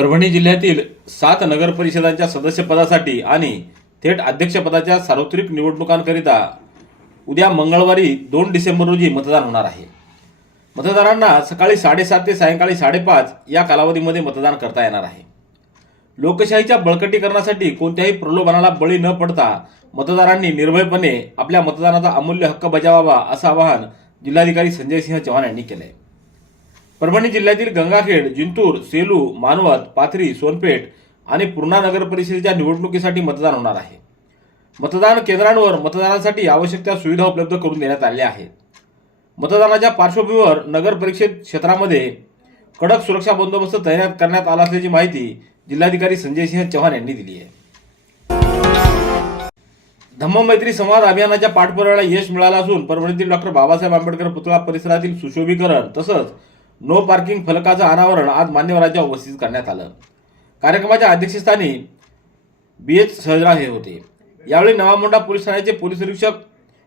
परभणी जिल्ह्यातील सात नगर परिषदांच्या सदस्यपदासाठी आणि थेट अध्यक्षपदाच्या सार्वत्रिक निवडणुकांकरिता उद्या मंगळवारी दोन डिसेंबर रोजी मतदान होणार आहे. मतदारांना सकाळी साडेसात ते सायंकाळी साडेपाच या कालावधीमध्ये मतदान करता येणार आहे. लोकशाहीच्या बळकटीकरणासाठी कोणत्याही प्रलोभनाला बळी न पडता मतदारांनी निर्भयपणे आपल्या मतदानाचा अमूल्य हक्क बजावावा असं आवाहन जिल्हाधिकारी संजय सिंह चव्हाण यांनी केलं आहे परभणी जिल्ह्यातील गंगाखेड जिंतूर सेलू मानवत पाथरी सोनपेठ आणि पूर्णा नगर परिषदेच्या निवडणुकीसाठी मतदान होणार आहे. मतदान केंद्रांवर मतदानासाठी आवश्यक त्या सुविधा उपलब्ध करून देण्यात आल्या आहेत. मतदानाच्या पार्श्वभूमीवर नगर परिषद क्षेत्रामध्ये कडक सुरक्षा बंदोबस्त तैनात करण्यात आला असल्याची माहिती जिल्हाधिकारी संजय सिंह चव्हाण यांनी दिली आहे. धम्ममैत्री संवाद अभियानाच्या पाठपुराव्याला यश मिळालं असून परभणीतील डॉक्टर बाबासाहेब आंबेडकर पुतळा परिसरातील सुशोभीकरण तसंच नो पार्किंग फलकाचं अनावरण आज मान्यवरांच्या उपस्थित करण्यात आलं. कार्यक्रमाच्या अध्यक्षस्थानी बी एच सहजराव हे होते. यावेळी नवामोंडा पोलीस ठाण्याचे पोलीस निरीक्षक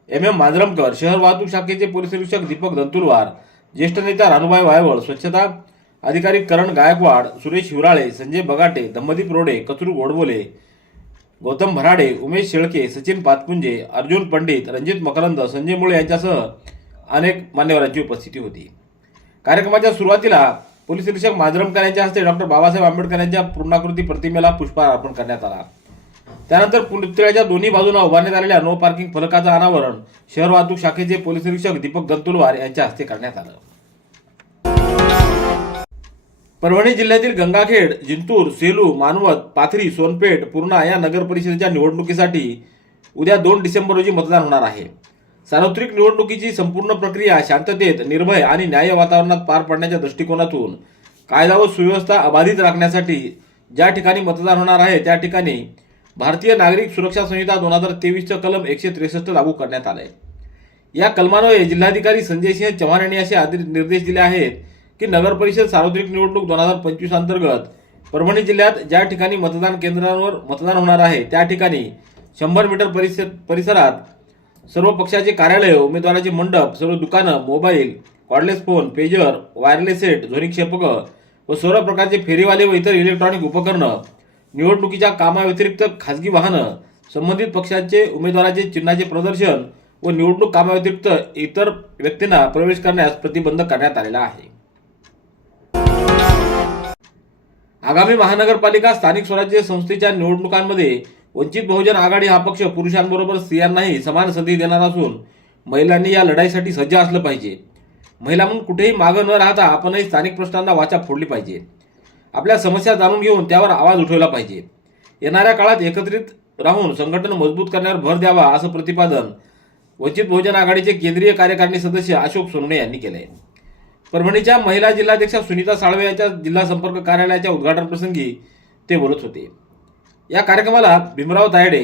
एम एम मांजरमकर शहर वाहतूक शाखेचे पोलीस निरीक्षक दीपक दंतुरवार ज्येष्ठ नेता रानुभाई वायवळ स्वच्छता अधिकारी करण गायकवाड सुरेश हिवराळे संजय बगाटे धम्मदीप रोडे कचरू गोडबोले गौतम भराडे उमेश शेळके सचिन पातपुंजे अर्जुन पंडित रणजित मकरंद संजय मुळे यांच्यासह अनेक मान्यवरांची उपस्थिती होती. कार्यक्रमाच्या सुरुवातीला पोलीस निरीक्षक माजरमकर यांच्या हस्ते डॉक्टर बाबासाहेब आंबेडकर यांच्या पूर्णाकृती प्रतिमेला पुष्पहार अर्पण करण्यात आला. त्यानंतर पुतळ्याच्या दोन्ही बाजूला उभारण्यात आलेल्या नो पार्किंग फलकाचं अनावरण शहर वाहतूक शाखेचे पोलीस निरीक्षक दीपक गंतुलवार यांच्या हस्ते करण्यात आलं. परभणी जिल्ह्यातील गंगाखेड जिंतूर सेलू मानवत पाथरी सोनपेठ पूर्णा या नगर परिषदेच्या निवडणुकीसाठी उद्या दोन डिसेंबर रोजी मतदान होणार आहे. सार्वत्रिक निवडणुकीची संपूर्ण प्रक्रिया शांततेत निर्भय आणि न्याय वातावरणात पार पाडण्याच्या दृष्टिकोनातून कायदा व सुव्यवस्था अबाधित राखण्यासाठी ज्या ठिकाणी मतदान होणार आहे त्या ठिकाणी भारतीय नागरिक सुरक्षा संहिता दोन हजार तेवीसचं कलम एकशे त्रेसष्ट लागू करण्यात आलंय. या कलमान्वये जिल्हाधिकारी संजय सिंह चव्हाण यांनी असे निर्देश दिले आहेत की नगर परिषद सार्वत्रिक निवडणूक दोन हजार पंचवीस अंतर्गत परभणी जिल्ह्यात ज्या ठिकाणी मतदान केंद्रांवर मतदान होणार आहे त्या ठिकाणी शंभर मीटर परिसर परिसरात सर्व पक्षाचे कार्यालय उमेदवाराचे मंडप सर्व दुकानं mobile cordless phone pager wireless set ध्वनिक्षेपकं व सर्व प्रकारचे फेरीवाले व इतर इलेक्ट्रॉनिक उपकरणं निवडणुकीच्या कामाव्यतिरिक्त खासगी वाहनं संबंधित पक्षाचे उमेदवाराचे चिन्हाचे प्रदर्शन व निवडणूक कामाव्यतिरिक्त इतर व्यक्तींना प्रवेश करण्यास प्रतिबंध करण्यात आलेला आहे. आगामी महानगरपालिका स्थानिक स्वराज्य संस्थेच्या निवडणुकांमध्ये वंचित बहुजन आघाडी हा पक्ष पुरुषांबरोबर स्त्रियांनाही समान संधी देणार असून महिलांनी या लढाईसाठी सज्ज असलं पाहिजे. महिला म्हणून कुठेही मागं न राहता आपणही स्थानिक प्रश्नांना वाचा फोडली पाहिजे. आपल्या समस्या जाणून घेऊन त्यावर आवाज उठवला पाहिजे. येणाऱ्या काळात एकत्रित राहून संघटन मजबूत करण्यावर भर द्यावा असं प्रतिपादन वंचित बहुजन आघाडीचे केंद्रीय कार्यकारिणी सदस्य अशोक सोनवणे यांनी केलं आहे परभणीच्या महिला जिल्हाध्यक्षा सुनीता साळवे यांच्या जिल्हा संपर्क कार्यालयाच्या उद्घाटन प्रसंगी ते बोलत होते. या कार्यक्रमाला भीमराव तायडे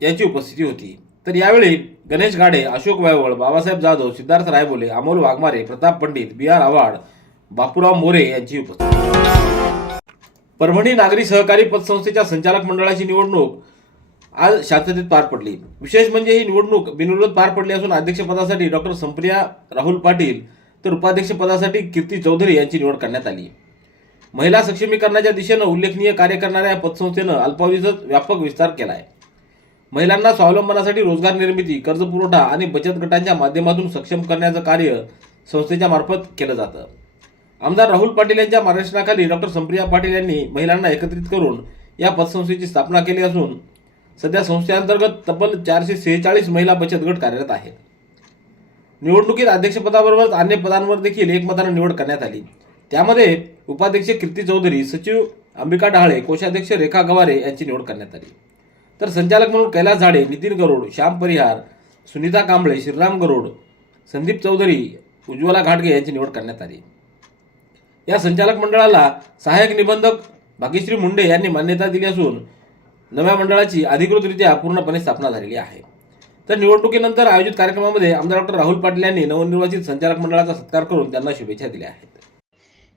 यांची उपस्थिती होती. तर यावेळी गणेश गाडे अशोक वायवळ बाबासाहेब जाधव सिद्धार्थ रायबोले अमोल वाघमारे प्रताप पंडित बी आर आव्हाड बापूराव मोरे यांची उपस्थिती. परभणी नागरी सहकारी पतसंस्थेच्या संचालक मंडळाची निवडणूक आज शांततेत पार पडली. विशेष म्हणजे ही निवडणूक बिनविरोध पार पडली असून अध्यक्षपदासाठी डॉक्टर संप्रिया राहुल पाटील तर उपाध्यक्षपदासाठी कीर्ती चौधरी यांची निवड करण्यात आली. महिला सक्षमीकरणाच्या दिशेनं उल्लेखनीय कार्य करणाऱ्या या पतसंस्थेनं अल्पावधीतच व्यापक विस्तार केला आहे महिलांना स्वावलंबनासाठी रोजगार निर्मिती कर्जपुरवठा आणि बचत गटांच्या माध्यमातून सक्षम करण्याचं कार्य संस्थेच्या मार्फत केलं जातं. आमदार राहुल पाटील यांच्या मार्गदर्शनाखाली डॉक्टर संप्रिया पाटील यांनी महिलांना एकत्रित करून या पतसंस्थेची स्थापना केली असून सध्या संस्थेअंतर्गत तब्बल चारशे सेहेचाळीस महिला बचत गट कार्यरत आहेत. निवडणुकीत अध्यक्षपदाबरोबरच अन्य पदांवर देखील एकमतानं निवड करण्यात आली. त्यामध्ये उपाध्यक्ष कीर्ती चौधरी सचिव अंबिका डहाळे कोषाध्यक्ष रेखा गवारे यांची निवड करण्यात आली. तर संचालक म्हणून कैलास झाडे नितीन गरुड श्याम परिहार सुनीता कांबळे श्रीराम गरुड संदीप चौधरी उज्ज्वला घाटगे यांची निवड करण्यात आली. या संचालक मंडळाला सहाय्यक निबंधक भाग्यश्री मुंडे यांनी मान्यता दिली असून नव्या मंडळाची अधिकृतरित्या पूर्णपणे स्थापना झालेली आहे. तर निवडणुकीनंतर आयोजित कार्यक्रमामध्ये आमदार डॉक्टर राहुल पाटील यांनी नवनिर्वाचित संचालक मंडळाचा सत्कार करून त्यांना शुभेच्छा दिल्या आहेत.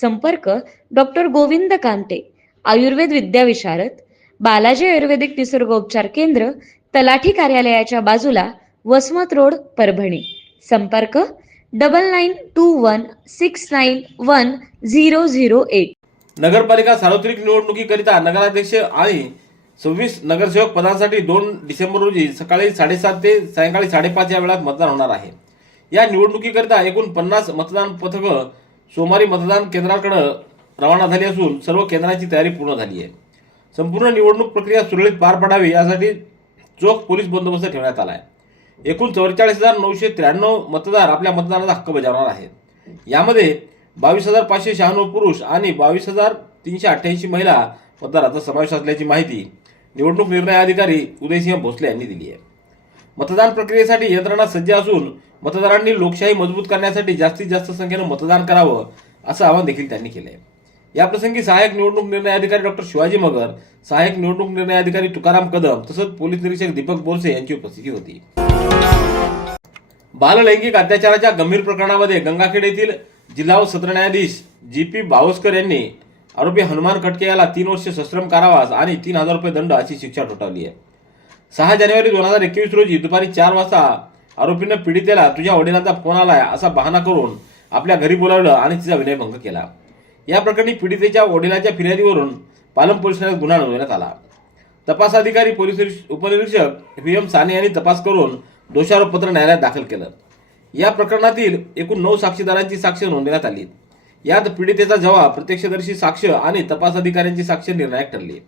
संपर्क डॉक्टर गोविंद कांते आयुर्वेद विद्याविशारद बालाजी आयुर्वेदिक निसर्गोपचार केंद्र तलाठी कार्यालयाच्या बाजूला वसमत रोड परभणी. संपर्क double nine two one six nine one zero zero eight. नगरपालिका सार्वत्रिक निवडणुकीकरिता नगराध्यक्ष आणि सव्वीस नगरसेवक पदांसाठी दोन डिसेंबर रोजी सकाळी साडेसात ते सायंकाळी साडेपाच या वेळात मतदान होणार आहे. या निवडणुकीकरिता एकूण पन्नास मतदान पथकं सोमवारी मतदान केंद्राकडे रवाना झाली असून सर्व केंद्राची तयारी पूर्ण झाली आहे. संपूर्ण निवडणूक प्रक्रिया सुरळीत पार पडावी यासाठी चोख पोलीस बंदोबस्त ठेवण्यात आला आहे एकूण चौवेचाळीस हजार नऊशे त्र्याण्णव मतदार आपल्या मतदानाचा हक्क बजावणार आहेत. यामध्ये बावीस हजार पाचशे शहाण्णव पुरुष आणि बावीस हजार तीनशे अठ्ठ्याऐंशी महिला मतदाराचा समावेश असल्याची माहिती निवडणूक निर्णय अधिकारी उदयसिंह भोसले यांनी दिली आहे. मतदान प्रक्रियेसाठी यंत्रणा सज्ज असून मतदारांनी लोकशाही मजबूत करण्यासाठी जास्तीत जास्त संख्येनं मतदान करावं असं आवाहन देखील त्यांनी केलं आहे याप्रसंगी सहाय्यक निवडणूक निर्णय अधिकारी डॉक्टर शिवाजी मगर सहाय्यक निवडणूक निर्णय अधिकारी तुकाराम कदम तसंच पोलीस निरीक्षक दीपक बोरसे यांची उपस्थिती होती. बाललैंगिक अत्याचाराच्या गंभीर प्रकरणामध्ये गंगाखेड येथील जिल्हा व सत्र न्यायाधीश जी पी बावस्कर यांनी आरोपी हनुमान खटके याला तीन वर्ष सश्रम कारावास आणि तीन हजार रुपये दंड अशी शिक्षा ठोठावली आहे. सहा जानेवारी दोन हजार एकवीस रोजी दुपारी चार वाजता आरोपीनं पीडितेला तुझ्या वडिलांचा फोन आलाय असा बहाणा करून आपल्या घरी बोलावलं आणि तिचा विनयभंग केला. या प्रकरणी पीडितेच्या वडिलांच्या फिर्यादीवरून पालम पोलीस ठाण्यात गुन्हा नोंदवण्यात आला. तपास अधिकारी पोलीस उपनिरीक्षक व्ही एम साने यांनी तपास करून दोषारोपपत्र न्यायालयात दाखल केलं. या प्रकरणातील एकूण नऊ साक्षीदारांची साक्ष नोंदवण्यात आली. यात पीडितेचा जबाब प्रत्यक्षदर्शी साक्ष आणि तपास अधिकाऱ्यांची साक्ष निर्णायक ठरली.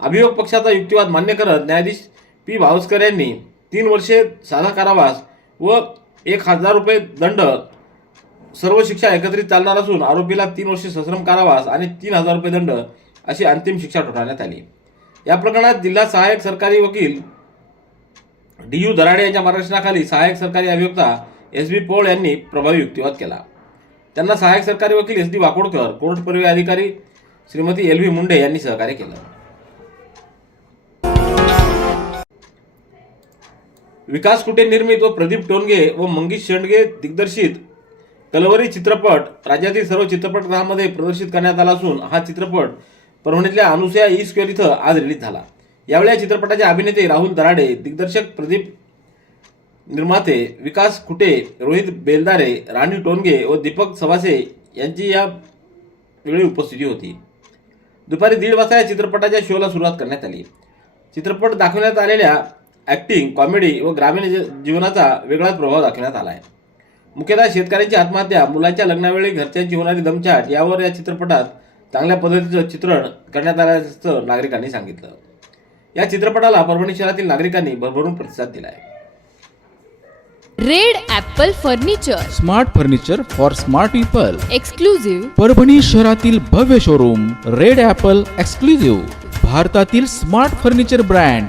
अभियोग पक्षाचा युक्तिवाद मान्य करत न्यायाधीश पी भावस्कर यांनी तीन वर्षे साधा कारावास व एक हजार रुपये दंड सर्व शिक्षा एकत्रित चालणार असून आरोपीला तीन वर्षे सश्रम कारावास आणि तीन हजार रुपये दंड अशी अंतिम शिक्षा ठोठावण्यात आली. या प्रकरणात जिल्हा सहाय्यक सरकारी वकील डी यू दराडे यांच्या मार्गदर्शनाखाली सहाय्यक सरकारी अभियोक्ता एस बी पोळ यांनी प्रभावी युक्तिवाद केला. त्यांना सहाय्यक सरकारी वकील एस डी वाकोडकर कोर्ट परिवहन अधिकारी श्रीमती एल व्ही मुंडे यांनी सहकार्य केलं. विकास कुटे निर्मित व प्रदीप टोनगे व मंगेश शेंडगे दिग्दर्शित? कलवरी चित्रपट राज्यातील सर्व चित्रपटगृहामध्ये प्रदर्शित करण्यात आला असून हा चित्रपट परभणीतल्या अनुसया ई स्क्वेअर इथं आज रिलीज झाला. यावेळी या चित्रपटाचे अभिनेते राहुल दराडे दिग्दर्शक प्रदीप निर्माते विकास खुटे रोहित बेलदारे राणी टोनगे व दीपक सवासे यांची या वेळी उपस्थिती होती. दुपारी दीड वाजता या चित्रपटाच्या शोला सुरुवात करण्यात आली. चित्रपट दाखवण्यात आलेल्या ॲक्टिंग कॉमेडी व ग्रामीण जीवनाचा वेगळाच प्रभाव दाखवण्यात आला आहे मुख्यतः शेतकऱ्यांची आत्महत्या मुलांच्या लग्नावेळी घरच्यांची होणारी दमछाट यावर या चित्रपटात चांगल्या पद्धतीचं चित्रण करण्यात आल्याचं नागरिकांनी सांगितलं. या चित्रपटाला परभणी शहरातील नागरिकांनी भरभरून प्रतिसाद दिला आहे red apple furniture. Smart furniture for smart people. Exclusive Parbhani शहरातील भव्य शोरूम रेड ॲपल एक्सक्लुझिव्ह. भारतातील smart furniture brand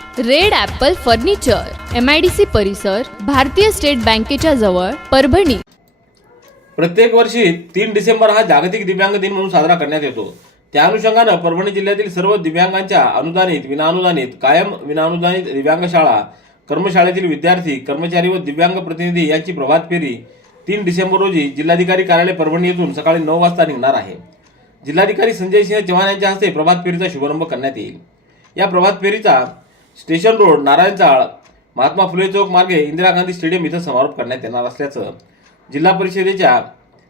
Red apple furniture M I D C परिसर भारतीय स्टेट बँकेच्या जवळ परभणी. प्रत्येक वर्षी तीन डिसेंबर हा जागतिक दिव्यांग दिन म्हणून साजरा करण्यात येतो. त्या अनुषंगानं परभणी जिल्ह्यातील सर्व दिव्यांगांच्या अनुदानित विनाअनुदानित कायम विनाअनुदानित दिव्यांग शाळा कर्मशाळेतील विद्यार्थी कर्मचारी व दिव्यांग प्रतिनिधी यांची प्रभात फेरी तीन डिसेंबर रोजी जिल्हाधिकारी कार्यालय परभणी येथून सकाळी नऊ वाजता निघणार आहे. जिल्हाधिकारी संजय सिंह चव्हाण यांच्या हस्ते प्रभात फेरीचा शुभारंभ करण्यात येईल. या प्रभात फेरीचा स्टेशन रोड नारायण चाळ महात्मा फुले चौक मार्गे इंदिरा गांधी स्टेडियम इथं समारोप करण्यात येणार असल्याचं जिल्हा परिषदेच्या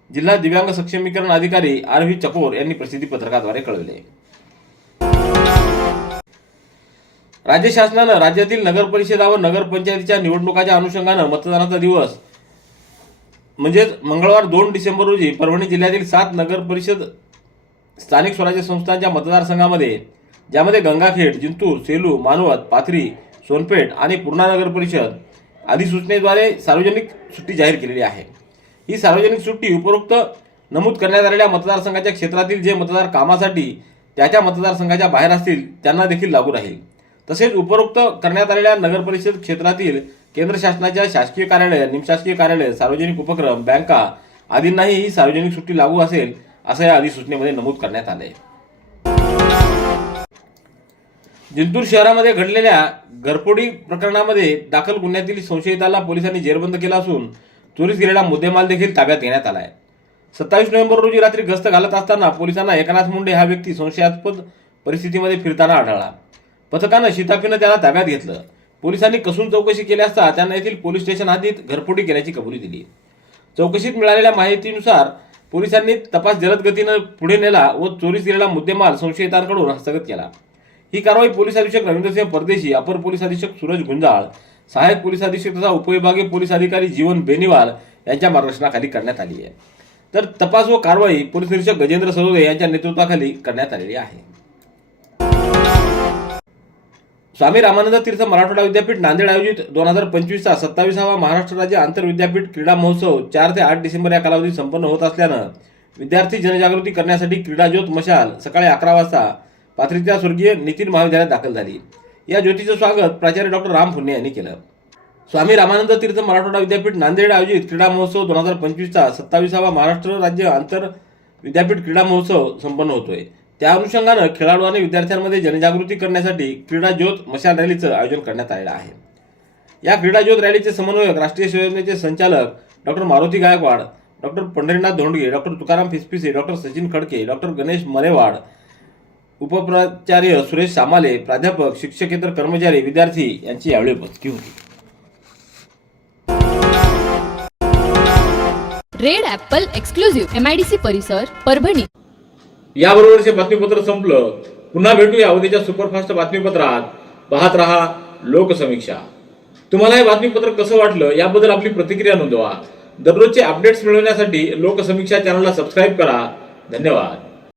जिल्हा दिव्यांग सक्षमीकरण अधिकारी आर व्ही चकोर यांनी प्रसिद्धी पत्रकाद्वारे कळविले. राज्य शासनानं राज्यातील नगर परिषदा व नगरपंचायतीच्या निवडणुकाच्या अनुषंगानं मतदानाचा दिवस म्हणजेच मंगळवार दोन डिसेंबर रोजी परभणी जिल्ह्यातील सात नगर परिषद स्थानिक स्वराज्य संस्थांच्या मतदारसंघामध्ये ज्यामध्ये गंगाखेड जिंतूर सेलू मानवत पाथरी सोनपेठ आणि पूर्णा नगर परिषद अधिसूचनेद्वारे सार्वजनिक सुट्टी जाहीर केलेली आहे. ही सार्वजनिक सुट्टी उपरोक्त नमूद करण्यात आलेल्या मतदारसंघाच्या क्षेत्रातील जे मतदार कामासाठी त्याच्या मतदारसंघाच्या बाहेर असतील त्यांना देखील लागू राहील. तसेच उपरोक्त करण्यात आलेल्या नगर परिषद क्षेत्रातील केंद्र शासनाच्या शासकीय कार्यालय निमशासकीय कार्यालय सार्वजनिक उपक्रम बँका आदींनाही ही सार्वजनिक सुट्टी लागू असेल असं या अधिसूचनेमध्ये नमूद करण्यात आले जिंतूर शहरामध्ये घडलेल्या घरफोडी प्रकरणामध्ये दाखल गुन्ह्यातील संशयिताला पोलिसांनी जेरबंद केला असून चोरीस गेलेला मुद्देमाल देखील ताब्यात घेण्यात आला आहे सत्तावीस नोव्हेंबर रोजी रात्री गस्त घालत असताना पोलिसांना एकनाथ मुंडे हा व्यक्ती संशयास्पद परिस्थितीमध्ये फिरताना आढळला. पथकानं शिताफीनं त्याला ताब्यात घेतलं. पोलिसांनी कसून चौकशी केली असता त्यांना येथील पोलीस स्टेशन हद्दीत घरफोडी केल्याची कबुली दिली. चौकशीत मिळालेल्या माहितीनुसार पोलिसांनी तपास जलद गतीनं पुढे नेला व चोरीस गेलेला मुद्देमाल संशयितांकडून हस्तगत केला. ही कारवाई पोलीस अधीक्षक रवींद्रसिंह परदेशी अपर पोलीस अधीक्षक सूरज गुंजाळ सहाय्यक पोलीस अधीक्षक तथा उपविभागीय पोलीस अधिकारी जीवन बेनिवाल यांच्या मार्गदर्शनाखाली करण्यात आली आहे. तर तपास व कारवाई पोलीस निरीक्षक गजेंद्र सरोदे यांच्या नेतृत्वाखाली करण्यात आलेली आहे. स्वामी रामानंद तीर्थ मराठवाडा विद्यापीठ नांदेड आयोजित दोन हजार पंचवीसचा सत्तावीसावा महाराष्ट्र राज्य आंतर विद्यापीठ क्रीडा महोत्सव चार ते आठ डिसेंबर या कालावधीत संपन्न होत असल्यानं विद्यार्थी जनजागृती करण्यासाठी क्रीडा ज्योत मशाल सकाळी अकरा वाजता पाथरीच्या स्वर्गीय नितीन महाविद्यालयात दाखल झाली. या ज्योतीचं स्वागत प्राचार्य डॉक्टर राम फुन्ने यांनी केलं. स्वामी रामानंद तीर्थ मराठवाडा विद्यापीठ नांदेड आयोजित क्रीडा महोत्सव दोन हजार पंचवीसचा सत्तावीसावा महाराष्ट्र राज्य आंतर विद्यापीठ क्रीडा महोत्सव संपन्न होतोय. त्या अनुषंगानं खेळाडू आणि विद्यार्थ्यांमध्ये जनजागृती करण्यासाठी क्रीडा ज्योत मशाल रॅलीचं आयोजन करण्यात आलेलं आहे. या क्रीडा ज्योत रॅलीचे समन्वयक राष्ट्रीय संयोजनेचे संचालक doctor Maruti Gaikwad doctor Pandharinath Dhondge doctor Tukaram Phisphise doctor Sachin Khadke doctor Ganesh Marewad उपप्राचार्य Suresh Samale प्राध्यापक शिक्षकेतर कर्मचारी विद्यार्थी यांची यावेळी उपस्थिती होती. Red apple exclusive M I D C परिसर परभणी. याबरोबरचे बातमीपत्र संपलं पुन्हा भेटूया उद्याच्या सुपरफास्ट बातमीपत्रात. पाहत रहा लोकसमीक्षा. तुम्हाला हे बातमीपत्र कसं वाटलं याबद्दल आपली प्रतिक्रिया नोंदवा. दररोजचे अपडेट्स मिळवण्यासाठी लोकसमीक्षा चॅनलला सबस्क्राईब करा. धन्यवाद.